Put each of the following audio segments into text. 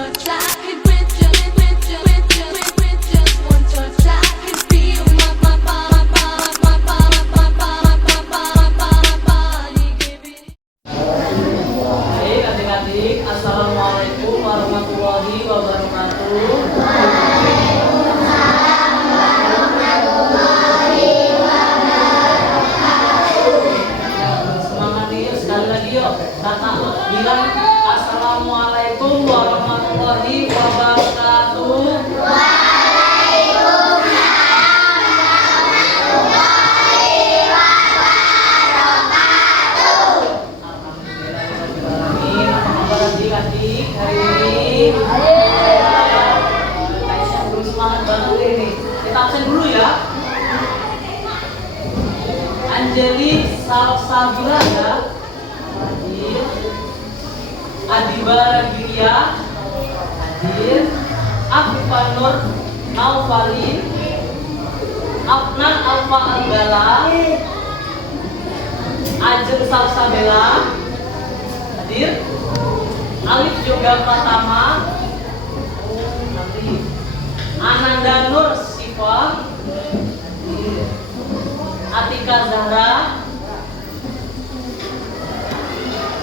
touch, I could with you, with just one touch, I could feel my body giving. Baik adik-adik, assalamualaikum warahmatullahi wabarakatuh. Semangat nih, sekali lagi yuk. Kata bilang assalamualaikum warahmatullahi wabarakatuh. Adik-adik hari ini kayaknya belum semangat banget ini. Kita absen dulu ya. Anjeli Salsabila ya. Hadir. Adiba Giria hadir. Afifanur Naufali, Afnan Alfa Anggala, Ajeng Salsabila hadir. Alif Yoga Pratama, Ananda Nur Siva, Atika Zahra,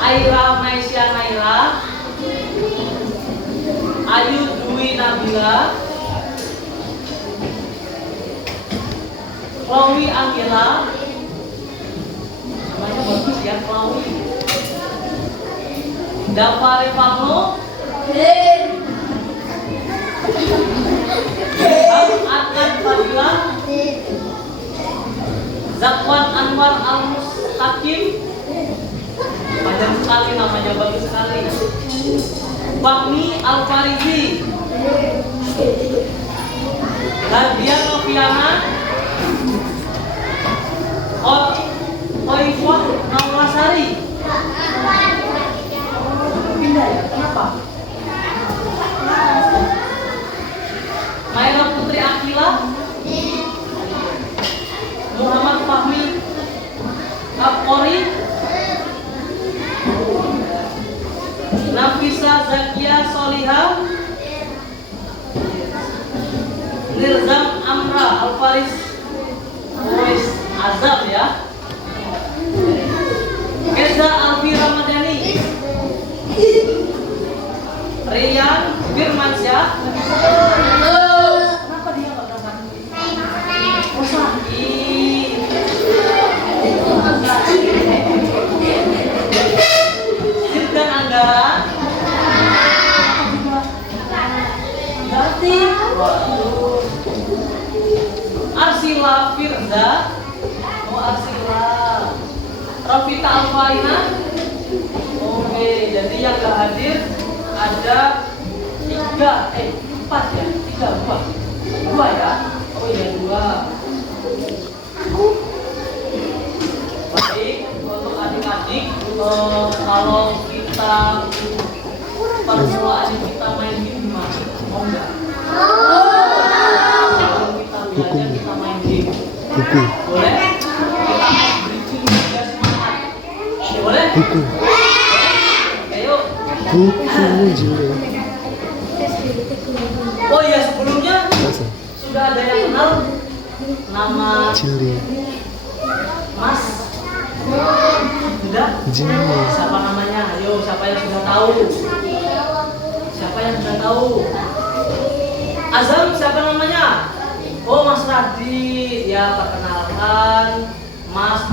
Aira Maisya Naira, Ayu Dwi Nabila, Chloe Angela, namanya bagus ya, Chloe. Dafari Pablo, Adnan Fadila, Zakwan Anwar Al-Mustaqim, panjang sekali namanya, bagus sekali. Fahmi Al-Farizi, Hadiah Noviana, Oifah Nawasari. Pindah ya? Kenapa? Maira Putri Akila, Muhammad Fahmi Kapori, Nafisa Zakia Soliha, Nirzam Amra Alfaris Mois Azam ya, Keza Alfi Ramadhani, Rian Firmansyah. Kenapa dia nggak berangkat? Oh sakit. Sirkan Anggara. Berarti Arsila Firza. Oh Arsila. Rafita Alfaina. Oke, jadi yang gak hadir ada 4 ya, 2 ya. Oh iya 2. Baik, untuk adik-adik, kalau kita permulaan kita main game gimana? Mau nggak? Kalau kita belajar kita main game. Boleh? Kita bridging juga semangat. Boleh? Ayo. Oh iya, sebelumnya sudah ada yang kenal nama Mas? Sudah? Siapa namanya? Ayo, siapa yang sudah tahu? Siapa yang sudah tahu? Azam, siapa namanya? Oh, Mas Radit. Ya, perkenalkan Mas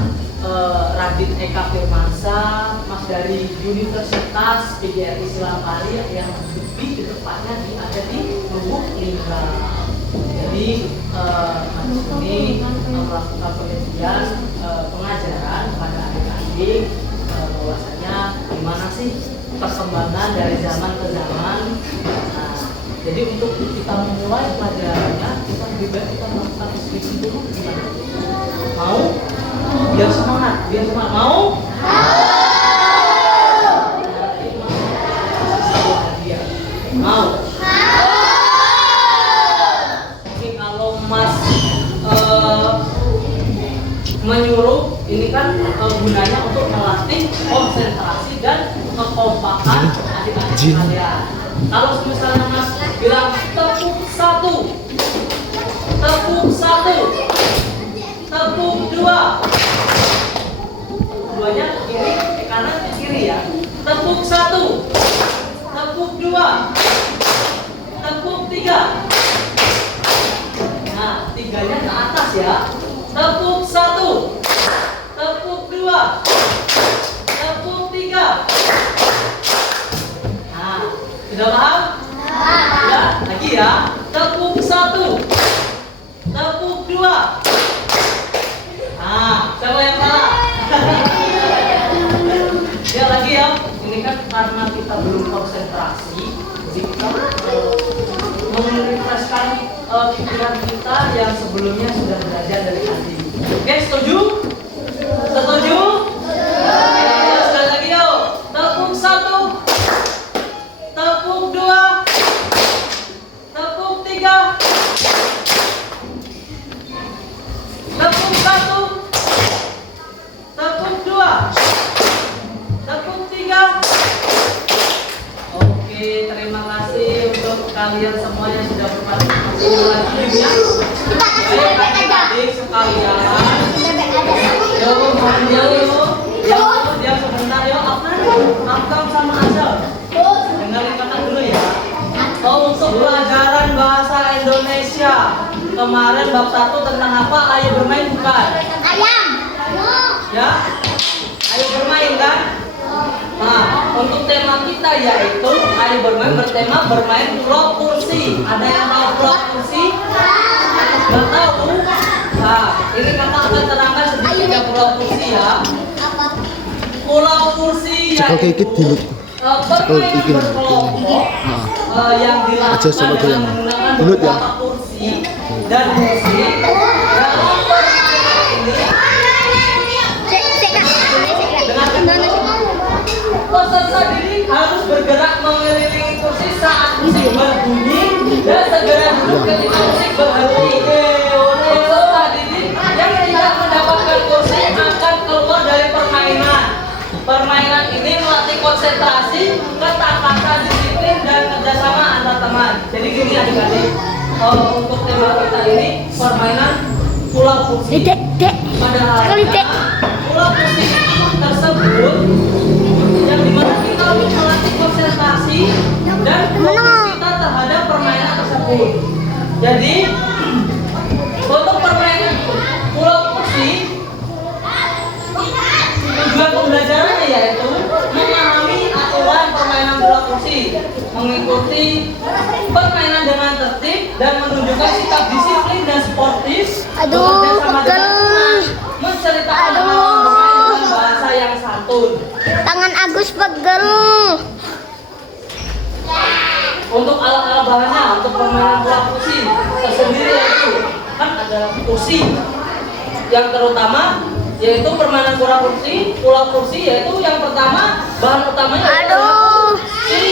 Radit Eka Firmansyah, Mas dari Universitas PGRI Silangkali yang lebih tepatnya ada di Lubuk Linggau. Jadi Mas ini melakukan penelitian pengajaran kepada adik-adik bahwasanya gimana sih perkembangan dari zaman ke zaman. Nah, jadi untuk kita memulai pelajarannya kita lebih baik kita melakukan diskusi dulu. Gimana? Mau? Biar semangat, mau? Mau? Oke, kalau Mas menyuruh ini kan gunanya untuk melatih konsentrasi dan kekompakan adik-adik kalian. Kalau misalnya Mas bilang tepuk 1, tepuk 1, tepuk 2, duanya ke kiri, ke kanan, ke kiri ya. Tepuk 1, tepuk 2, tepuk 3. Nah, tiganya ke atas ya. Tepuk 1, tepuk 2, tepuk 3. Nah, sudah paham? Ya, lagi ya. Tepuk 1, tepuk 2. Nah, siapa yang salah? Ya lagi ya. Ini kan karena kita belum konsentrasi, jadi kita merefreshkan pikiran kita yang sebelumnya sudah belajar dari tadi. Oke, setuju? Setuju? Ya, sekali lagi yuk. Tepuk 1, tepuk 2, tepuk 3, tepuk 1, tepuk 2, tepuk 3. Oke, terima kasih untuk kalian semua yang sudah berpartisipasi dalam gamenya. Ayo adik-adik sekalian. Diam sebentar yuk. Akam sama Azal. Dengarin kakak dulu ya. Untuk pelajaran bahasa Indonesia kemarin bab 1 tentang apa? Ayo bermain bukan? Ayam. Ya? Ayo bermain kan? Nah, untuk tema kita yaitu ayo bermain bertema bermain pulau kursi. Ada yang tahu pulau kursi? Nggak tahu? Nah, ini kakak akan terangkan sedikit pulau kursi ya. Pulau kursi Cekal yaitu kikit dulu. Cekal permainan ikin. berkelompok yang Aja dilakukan sama dengan goyang. menggunakan Dulu ya. beberapa kursi dan musik. Dalam permainan ini peserta didik harus bergerak mengelilingi kursi saat musik berbunyi dan segera duduk ketika musik berhenti. Peserta didik yang tidak mendapatkan kursi akan keluar dari permainan. Permainan ini melatih konsentrasi, ketaatan, disiplin, dan kerjasama antar teman. Jadi gini adik-adik, untuk tema kita ini permainan pulau kursi. Padahal pulau kursi tersebut yang dimana kita harus melatih konsentrasi dan fokus kita terhadap permainan tersebut. Jadi untuk permainan pulau kursi tujuan pembelajarannya yaitu memahami aturan permainan pulau kursi, mengikuti permainan dengan tertib dan menunjukkan sikap disiplin dan sportif, bekerja sama dengan teman, menceritakan pengalaman bermain dengan bahasa yang santun. Tangan Agus pegel. Untuk alat-alat bahannya untuk permainan bola kursi tersendiri yaitu kan ada kursi yang terutama yaitu permainan bola kursi, pulau kursi yaitu yang pertama bahan utamanya adalah kursi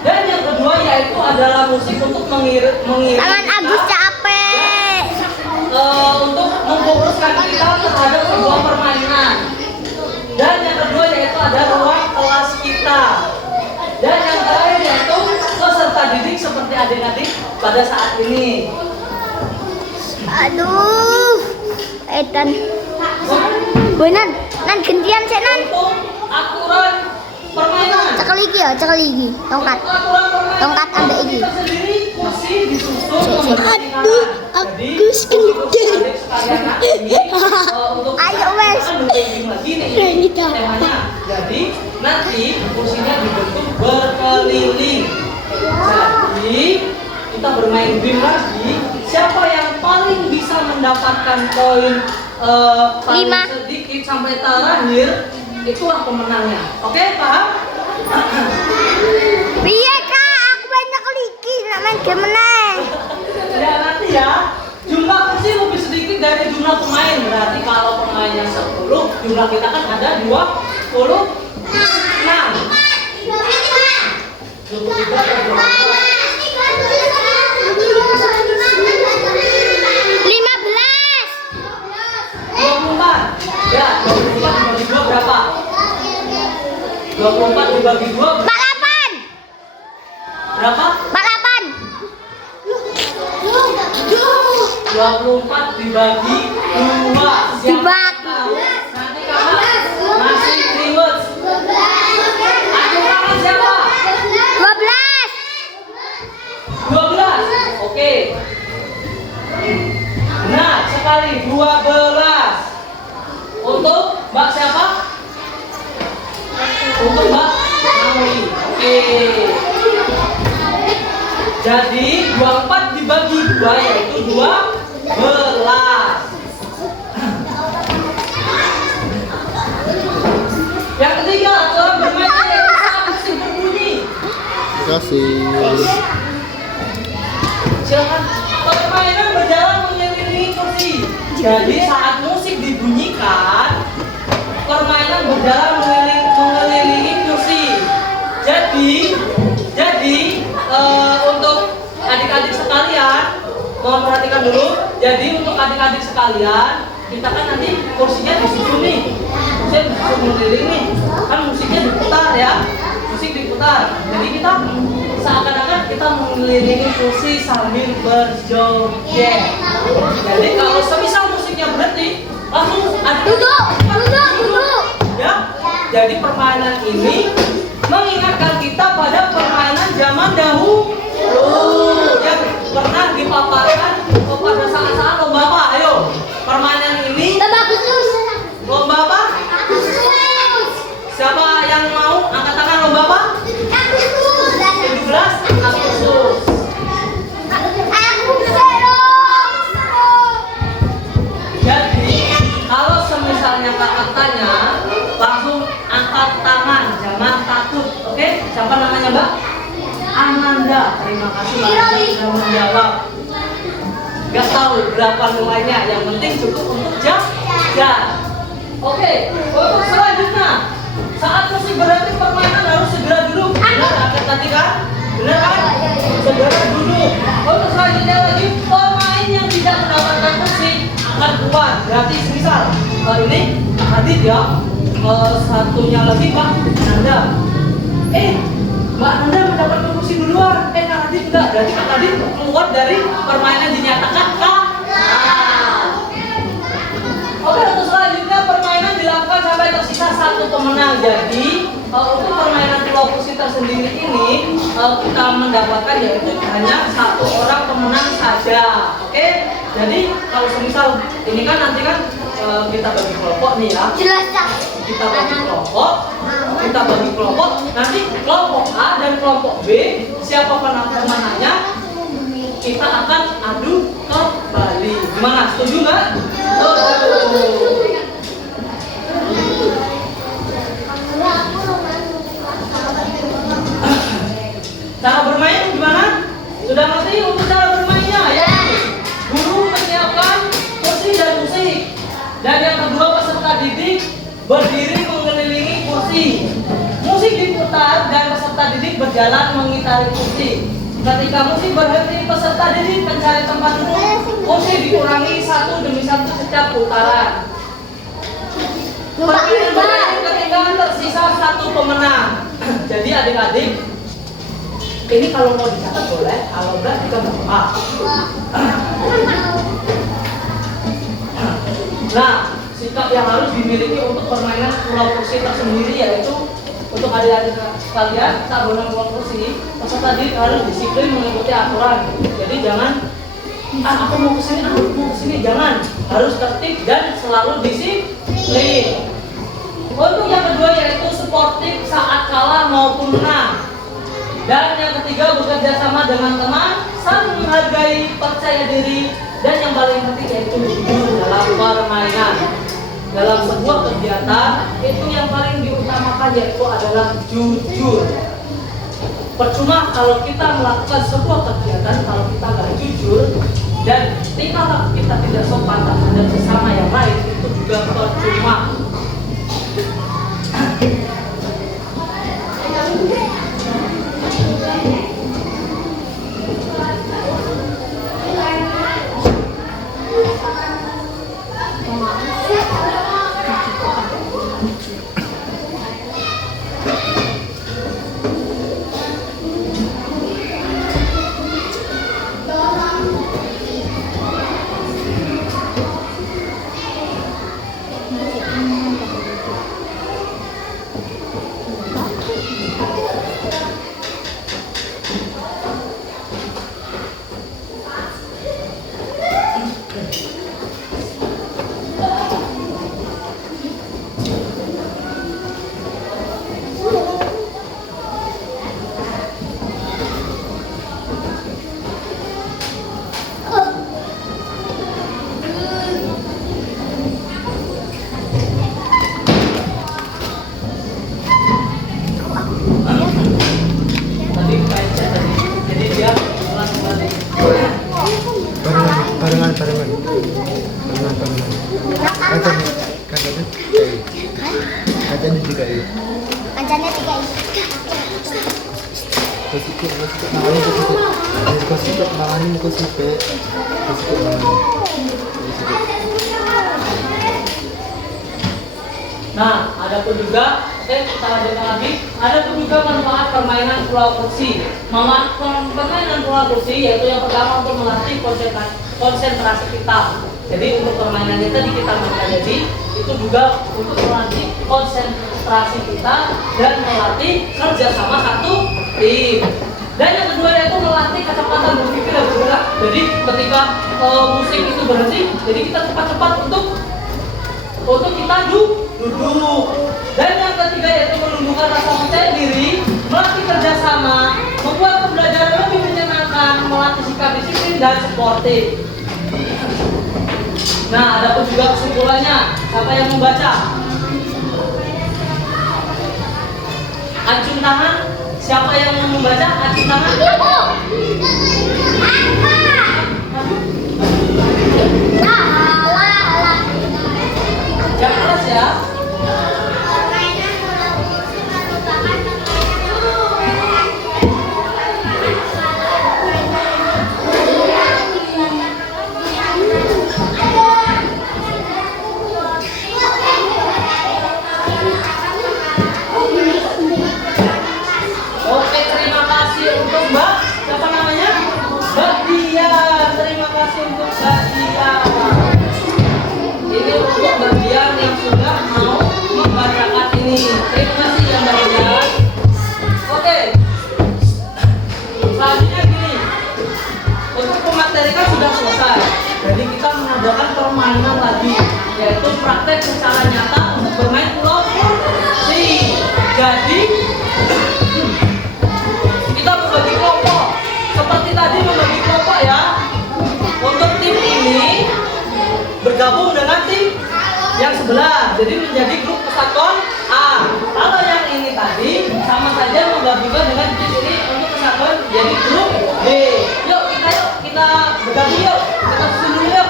dan yang kedua yaitu adalah musik untuk mengiring Tangan Agus capek. untuk memfokuskan kita terhadap sebuah permainan. Dan yang kedua yaitu ada ruang kelas kita. Dan yang terakhir yaitu peserta didik seperti adik-adik pada saat ini. Aduh. Edan. Benar. Nan gantian sih nan. Untuk aturan permainan. Cekal iki ya, cekal iki. Tongkat. Untuk aturan permainan Tongkat anda iki. kita sendiri masih disusun Aduh, Agus gendeng. Ayo, wes. Temanya. Jadi nanti kursinya dibentuk berkeliling. Jadi kita bermain game lagi. Siapa yang paling bisa mendapatkan poin paling 5. sedikit sampai terakhir itulah pemenangnya. Oke, paham? Piye Kak, aku banyak lagi nak main game meneh. Ya nanti ya. Jumlah kursi lebih sedikit dari jumlah pemain. Berarti kalau pemainnya 10, jumlah kita kan ada 26. 24. Ya, 24 dibagi 2 berapa? 24 dibagi 2 48. 24 dibagi 2. Dibagi. Nanti kakak ngasih reward. Aduh kakak siapa? 12. 12. Oke. Nah, sekali 12. Untuk Mbak siapa? Untuk Mbak Nawi. Oke. Jadi 24 dibagi 2 yaitu 12. Yang ketiga, cara bermainnya yaitu saat musik berbunyi. Terima kasih. Silakan. Permainan berjalan mengelilingi kursi. Jadi saat musik dibunyikan, permainan berjalan mengelilingi kursi. Jadi untuk adik-adik sekalian, mohon perhatikan dulu. Jadi untuk adik-adik sekalian, kita kan nanti kursinya disusun nih. Kursinya disusun mengelilingi nih. Kan musiknya diputar ya. Musik diputar. Jadi kita seakan-akan kita mengelilingi kursi sambil berjoget. Jadi kalau semisal musiknya berhenti, langsung Duduk. ya. Jadi permainan ini mengingatkan kita pada permainan zaman dahulu yang pernah dipaparkan pada saat-saat lomba apa? Ayo, permainan ini lomba apa? Siapa yang mau angkat tangan lomba apa? 17 Agustus. Jadi kalau semisalnya kakak tanya, langsung angkat tangan, jangan takut. Oke? Siapa namanya Mbak? Ananda. Terima kasih Mbak sudah menjawab. Gak tahu berapa nilainya, yang penting cukup untuk jawab. Oke, untuk selanjutnya, saat musik berhenti permainan harus segera duduk. Benar angkat tadi kan? Benar kan? Segera duduk. Untuk selanjutnya lagi, pemain yang tidak mendapatkan musik akan keluar. Berarti misal ini Adit ya, satunya lagi Mbak Nanda. Mbak Nanda mendapatkan musik duluan. Kak Adit enggak. Berarti Kak Adit keluar dari permainan dinyatakan kalah. Oke, untuk selanjutnya permainan dilakukan sampai tersisa satu pemenang. Jadi untuk permainan pulau kursi tersendiri ini kita mendapatkan yaitu hanya satu orang pemenang saja. Oke, jadi kalau semisal ini kan nanti kan kita bagi kelompok nih ya. Kita bagi kelompok. Nanti kelompok A dan kelompok B, siapa pemenangnya kita akan adu kembali. Gimana? Setuju nggak? Cara bermain gimana? Sudah ngerti untuk cara bermainnya ya? Guru menyiapkan kursi dan musik. Dan yang kedua peserta didik berdiri mengelilingi kursi. Musik diputar dan peserta didik berjalan mengitari kursi. Ketika musik berhenti, peserta didik mencari tempat duduk. Kursi dikurangi satu demi satu setiap putaran. Permainan bermain ketika tersisa satu pemenang. Jadi adik-adik, ini kalau mau dicatat boleh, kalau enggak juga nggak apa-apa. Nah, sikap yang harus dimiliki untuk permainan pulau kursi tersendiri yaitu untuk adik-adik sekalian saat bermain pulau kursi, peserta didik harus disiplin mengikuti aturan. Jadi jangan aku mau kesini, aku mau kesini, jangan. Harus tertib dan selalu disiplin. Untuk yang kedua yaitu sportif saat kalah maupun menang. Dan yang ketiga bekerja sama dengan teman, saling menghargai, percaya diri, dan yang paling penting yaitu jujur dalam permainan. Dalam sebuah kegiatan itu yang paling diutamakan yaitu adalah jujur. Percuma kalau kita melakukan sebuah kegiatan kalau kita nggak jujur dan tingkah kita tidak sopan terhadap sesama yang lain, itu juga percuma. sikit tangannya ke sikit tangannya ke sikit tangannya. Nah, ada pun juga, kita lanjutkan lagi. Ada pun juga manfaat permainan pulau kursi. Permainan pulau kursi yaitu yang pertama untuk melatih konsentrasi kita. Jadi untuk permainannya tadi kita mainkan, jadi itu juga untuk melatih konsentrasi kita dan melatih kerjasama satu tim. Dan yang kedua yaitu melatih kecepatan berpikir dan bergerak. Jadi ketika musik itu berhenti, jadi kita cepat-cepat untuk kita duduk. Dan yang ketiga yaitu menumbuhkan rasa percaya diri, melatih kerjasama, membuat pembelajaran lebih menyenangkan, melatih sikap disiplin dan sportif. Nah, ada pun juga kesimpulannya. Siapa yang membaca? Acung tangan. Siapa yang mau membaca? Acung tangan. Jangan keras ya. Oke, terima kasih untuk Mbak. Siapa namanya? Mbak Dia. Terima kasih untuk Mbak Dia. Ini untuk bagian yang sudah mau membacakan ini. Terima kasih yang Mbak Dia. Oke. Selanjutnya gini. Untuk pemateri kan sudah selesai. Jadi kita mengadakan permainan lagi, yaitu praktek secara nyata untuk bermain pulau kursi. Jadi kita membagi kelompok. Seperti tadi membagi kelompok ya. Untuk tim ini bergabung dengan tim yang sebelah, jadi menjadi grup kesatuan A. Kalau yang ini tadi sama saja menggabungkan dengan tim ini untuk kesatuan jadi grup B. Yuk kita bergabung yuk. Kita susun dulu yuk.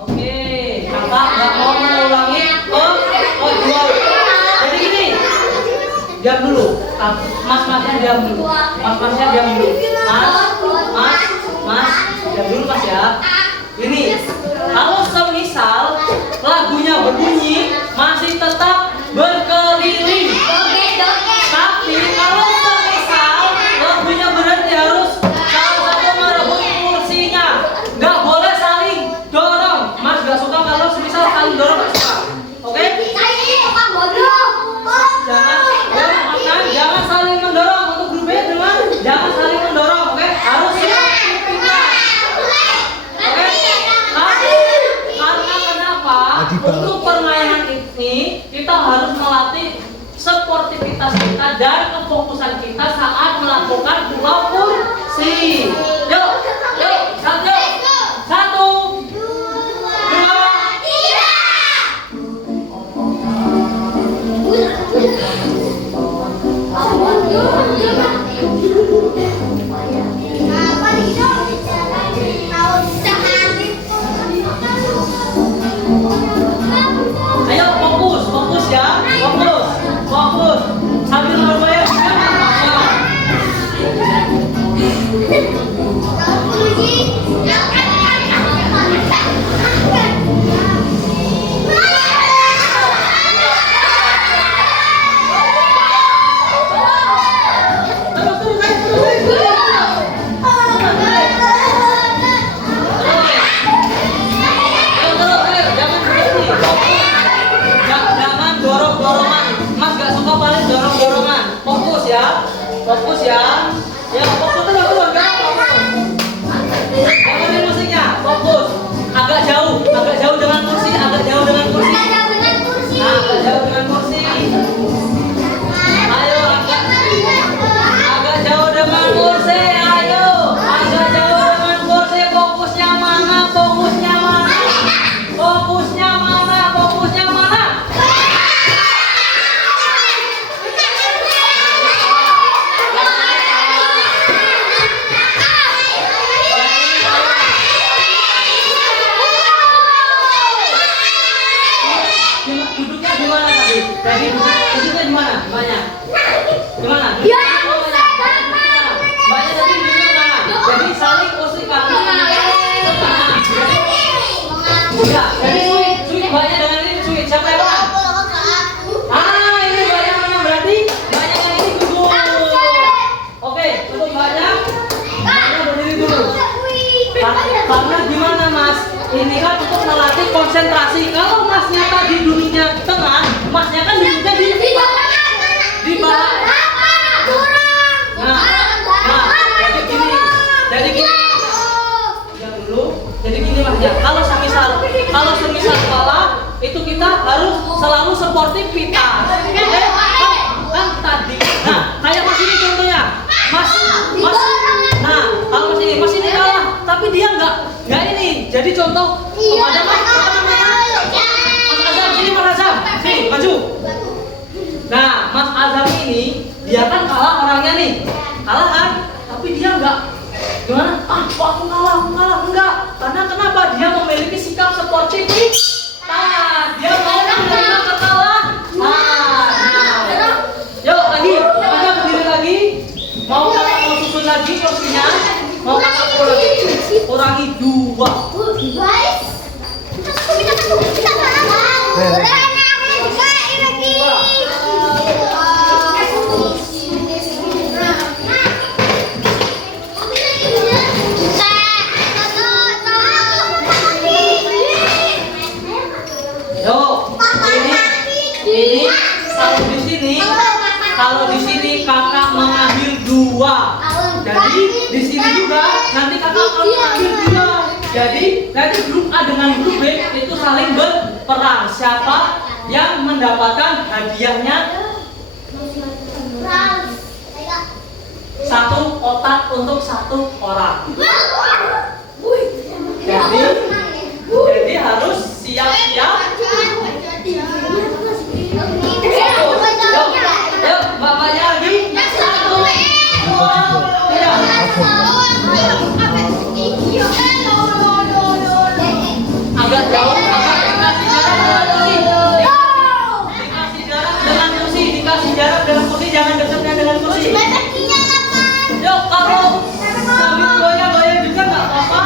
Oke, kakak nggak mau mengulangi dua. Jadi gini, diam dulu. Mas-masnya diam dulu. Mas-masnya diam dulu. Mas, diam dulu Mas ya. Ini, kalau semisal lagunya berbunyi masih tetap berkeliling. Tapi kalau semisal lagunya berhenti harus salah satu merebut kursinya. Nggak boleh saling dorong. Mas nggak suka kalau semisal saling dorong, nggak suka. Oke? Jangan saling mendorong. Untuk grup B dengan jangan saling mendorong. Oke? Harus siap pindah. Oke? Karena kenapa? Untuk permainan ini kita harus melatih sportivitas kita dan kefokusan kita saat melakukan pulau kursi. Yuk, satu, dua, ayo fokus ya, fokus. Sambil berbayar fokus ya. Ya, fokus terus jangan main musiknya. Fokus. Agak jauh dengan kursi, agak jauh dengan kursi. Ayo agak jauh dengan kursi. Ayo, agak jauh dengan kursi. Fokusnya mana? duduknya di mana? Mbaknya? Di mana? Ya, Oh, ya. Mbaknya tadi duduknya di mana? Jadi saling posisi kaki. Ya, jadi suit mbaknya dengan ini suit. Siapa yang menang? Ah, ini mbak yang menang berarti mbaknya yang ini duduk. Oke, untuk mbaknya berdiri dulu. Karena gimana mas? Ini kan untuk melatih konsentrasi. Kalau masnya tadi duduknya di tengah, masnya kan duduknya di bawah. Nah, jadi gini. Ya dulu. Jadi gini masnya. Kalau semisal kalah, itu kita harus selalu sportivitas. Kan tadi. Nah, kayak mas ini contohnya. Mas. Nah, kalau mas ini kalah, tapi dia nggak ini. Jadi contoh kepada mas apa namanya? Mas Azam, sini Mas Azam, sini maju. Nah, Mas Azam ini dia kan kalah orangnya nih, kalah kan? Tapi dia nggak gimana? Ah, kok aku kalah enggak? Karena kenapa? Dia memiliki sikap sportif. Dia mau menerima kekalahan. Nah, yuk lagi, Azam berdiri lagi. Mau susun lagi kursinya? Mau kakak kurangi 2. Ini kalau di sini kakak mengambil 2. Jadi di sini juga nanti kakak akan mengambil 2. Jadi nanti grup A dengan grup B itu saling berperang. Siapa yang mendapatkan hadiahnya? 1 otak untuk 1 orang. Jadi harus siap-siap. Yuk, bapaknya lagi. 1, 2, 3. Agak jauh, dikasih jarak dengan kursi, jangan dekatnya dengan kursi. Yuk, kalau sambil goyang juga nggak apa-apa.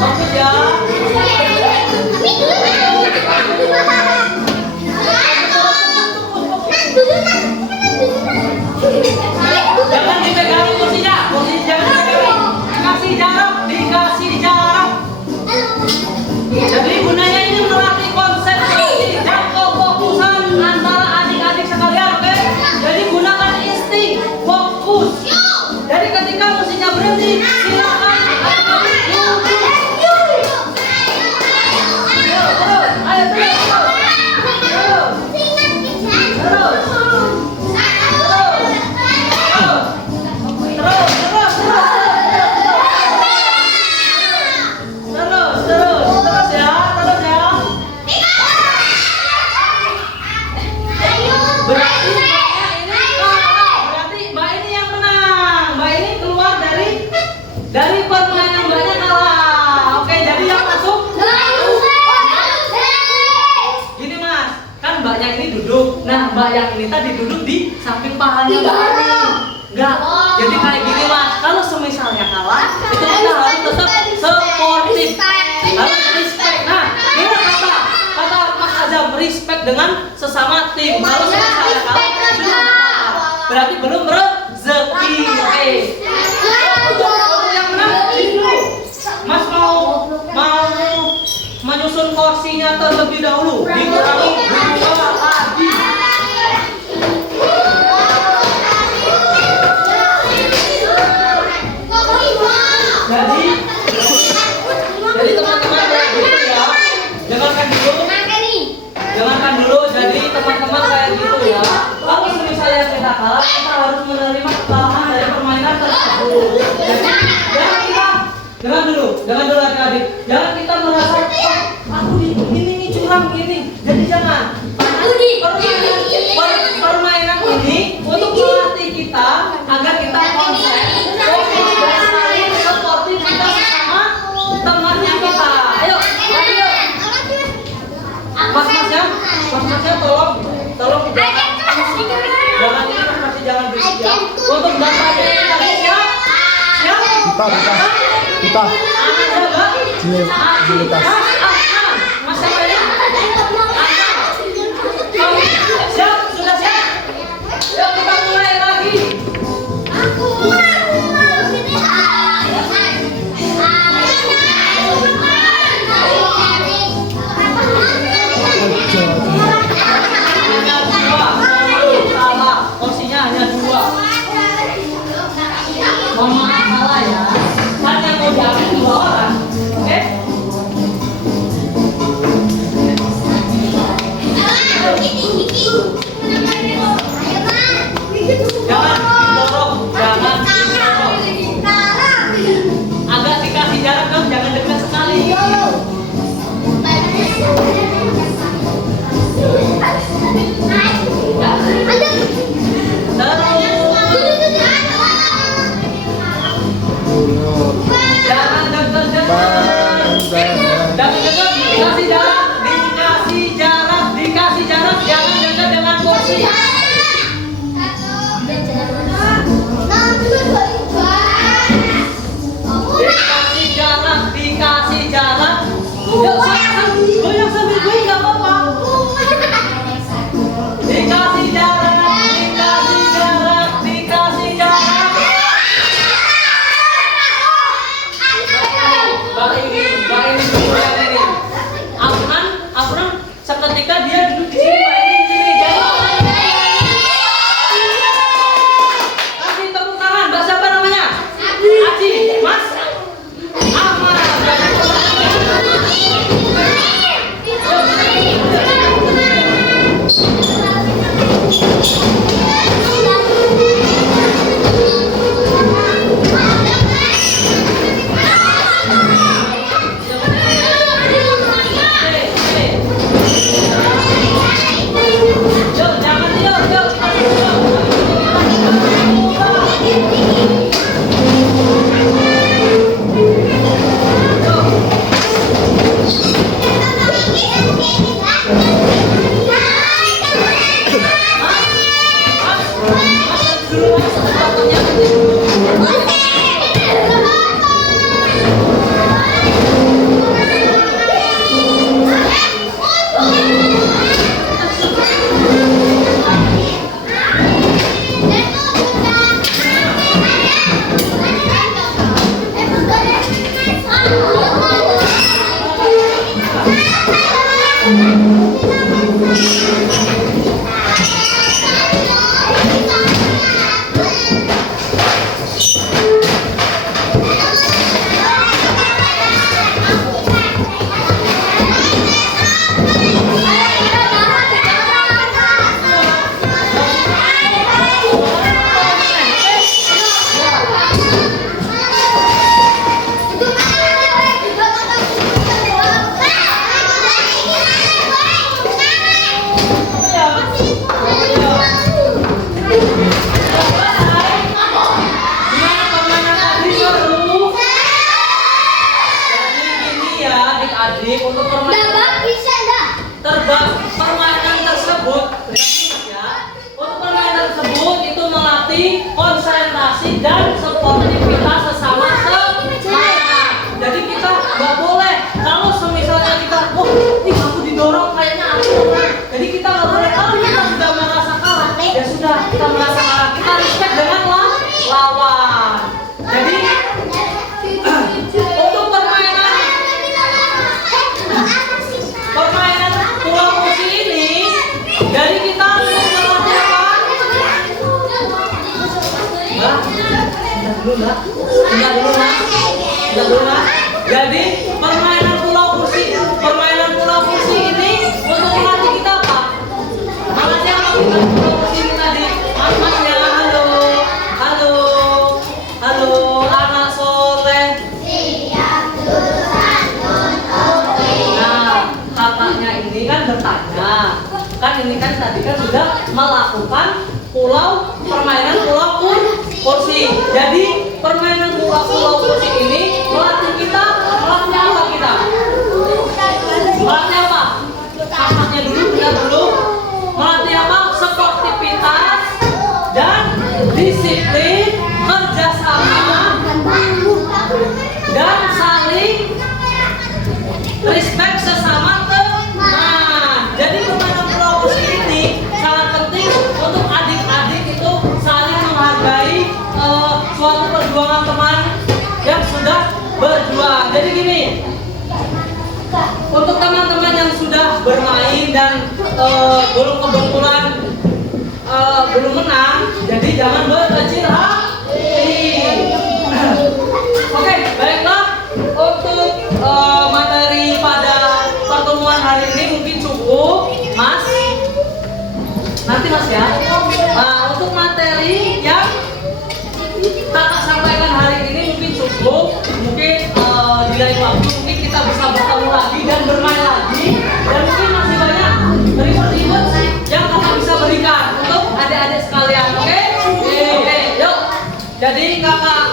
Bagus ya. Jangan dipegangin kursinya, jangan dipegangin. Dikasih jarak. Jadi gunanya ini melatih konsentrasi dan kefokusan antara adik-adik sekalian, oke? Jadi gunakan insting fokus. Jadi ketika musiknya berhenti, silakan adik-adik duduk. Ayo terus. Dari permainan mbaknya kalah. Oke, jadi yang masuk gini mas, kan mbaknya ini duduk. Nah, mbak yang ini tadi duduk di samping pahanya mbak ini. Enggak. Jadi kayak gini mas, kalau semisalnya kalah, itu kita harus tetap sportif, harus respect. Nah, ini kata Mas Azam, respect dengan sesama tim. Kalau semisalnya kalah, sudah nggak apa-apa. Berarti belum rezeki. Oke. Mas mau menyusun porsinya terlebih dahulu, dikurangi 2 lagi. Jadi teman-teman kayak gitu ya, dengarkan dulu. Jadi teman-teman kayak gitu ya. Kalau misalnya kita kalah, kita harus menerima kekalahan dari permainan tersebut. Jangan dulu adik-adik. Jangan kita merasa aku ini curang gini. Jadi jangan. Permainan ini untuk melatih kita agar kita konsen, sportif kita sama Kita. Anak jaga. Jilitas. Mas siapa ini? Siap, sudah siap. Yuk kita mulai lagi. Hanya dua. Salah. Porsinya hanya dua. Mohon maaf salah ya. Kan yang mau diambil 2 orang. Oke? Jangan didorong, jangan didorong. Agak dikasih jarak dong, jangan dekat sekali. Jangan dekat-dekat. Jangan dekat, dikasih jarak, dikasih jarak, jangan dekat dengan porsi. Dikasih jarak. Yuk, silakan. Goyang sambil gue nggak apa-apa. Dikasih jarak. Mbak ini ini. Ampunan, seketika dia duduk di sini, Mbak ini di sini. Kasih tepuk tangan, Mbak siapa namanya? Aji, Mas. Aman. Yuk, jangan yuk. Adik untuk permainan tersebut ya. Untuk permainan tersebut itu melatih konsentrasi dan sportivitas sesama semangat. Jadi kita nggak boleh kalau misalnya kita, aku didorong kayaknya aku menang. Jadi kita nggak boleh kalau kita sudah merasa kalah, ya sudah kita merasa kalah, kita respect dengan lawan. Jadi untuk permainan pulau kursi ini, dari kita melatih apa? Jadi permainan pulau kursi ini untuk melatih kita apa? Melatih apa kita pulau kursi ini tadi? Mas-masnya, halo, anak soleh. Nah, kakaknya ini kan bertanya, kan ini kan tadi kan sudah melakukan permainan pulau kursi. Jadi permainan pulau kursi ini melatih kita, melatih apa kita? Melatih apa? Kakaknya dulu, melatih apa? Sportivitas dan disiplin, kerjasama, respect sesama teman. Jadi permainan promosi ini sangat penting untuk adik-adik itu saling menghargai suatu perjuangan teman yang sudah berjuang. Jadi gini, untuk teman-teman yang sudah bermain dan belum kebetulan belum menang, jadi jangan berkecil hati. Oke, baiklah, untuk materi pada pertemuan hari ini mungkin cukup, Mas. Nanti Mas ya. Nah, untuk materi yang kakak sampaikan hari ini mungkin cukup. Mungkin di lain waktu mungkin kita bisa bertemu lagi dan bermain lagi. Dan mungkin masih banyak ribet-ribet yang kakak bisa berikan untuk adik-adik sekalian. Oke? Oke, yuk. Jadi kakak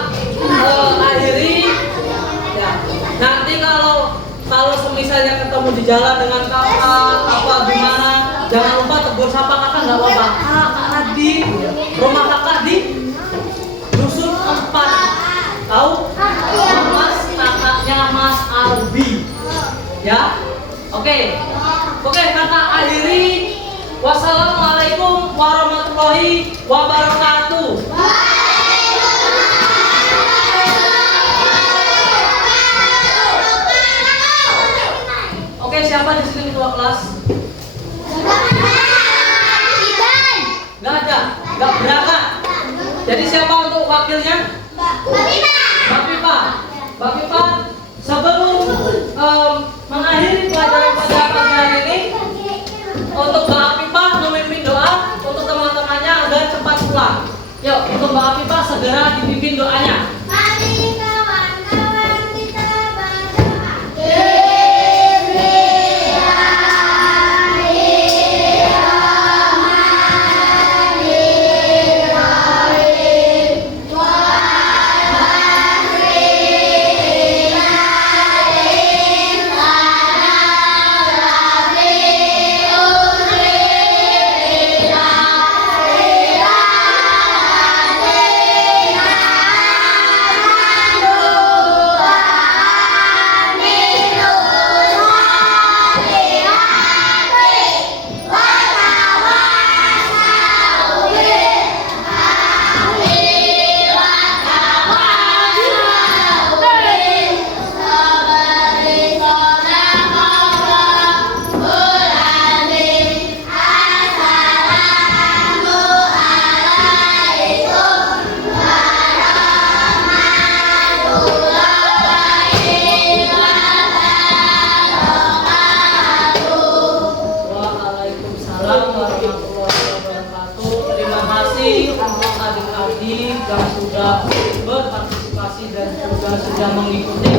akhiri. Ya. Nanti kalau semisalnya ketemu di jalan dengan kakak apa gimana, jangan lupa tegur sapa kakak, nggak apa-apa. Kak Radit, rumah kakak di dusun 4. Tahu? Mas, kakaknya Mas Albi. Ya? Oke, kakak akhiri. Wassalamualaikum warahmatullahi wabarakatuh. Oke, siapa di sini ketua kelas? Nggak ada, nggak berangkat. Jadi siapa untuk wakilnya? Mbak Pipa. Sebelum mengakhiri pelajaran pada pagi hari ini, untuk Mbak Pipa memimpin doa untuk teman-temannya agar cepat pulang. Yuk, untuk Mbak Pipa segera dipimpin doanya. Mari kawan-kawan kita berdoa. Adik-adik yang sudah berpartisipasi dan juga sudah mengikuti